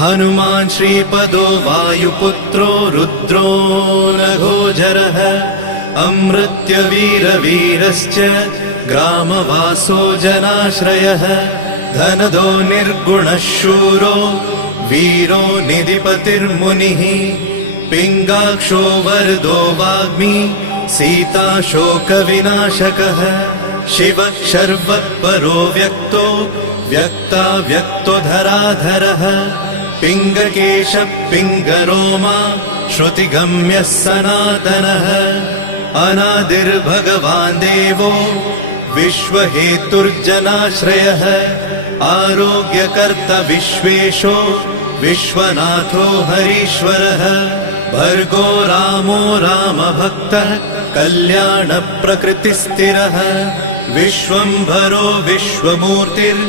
हनुमान् श्रीपदो वायुपुत्रो रुद्रो नघोजरः अमृत्यवीरवीरश्च ग्रामवासो जनाश्रयः धनदो निर्गुणः शूरो वीरो निधिपतिर्मुनिः पिङ्गाक्षो वरदो वाग्मी सीताशोकविनाशकः शिवः शर्वत्परो व्यक्तो व्यक्ताव्यक्तो धराधरः पिङ्गकेशः पिङ्गरोमा श्रुतिगम्यः सनातनः अनादिर्भगवान् देवो विश्वहेतुर्जनाश्रयः आरोग्यकर्ता विश्वेशो विश्वनाथो हरीश्वरः भर्गो रामो रामभक्तः कल्याणप्रकृतिस्थिरः विश्वम्भरो विश्वमूर्तिर्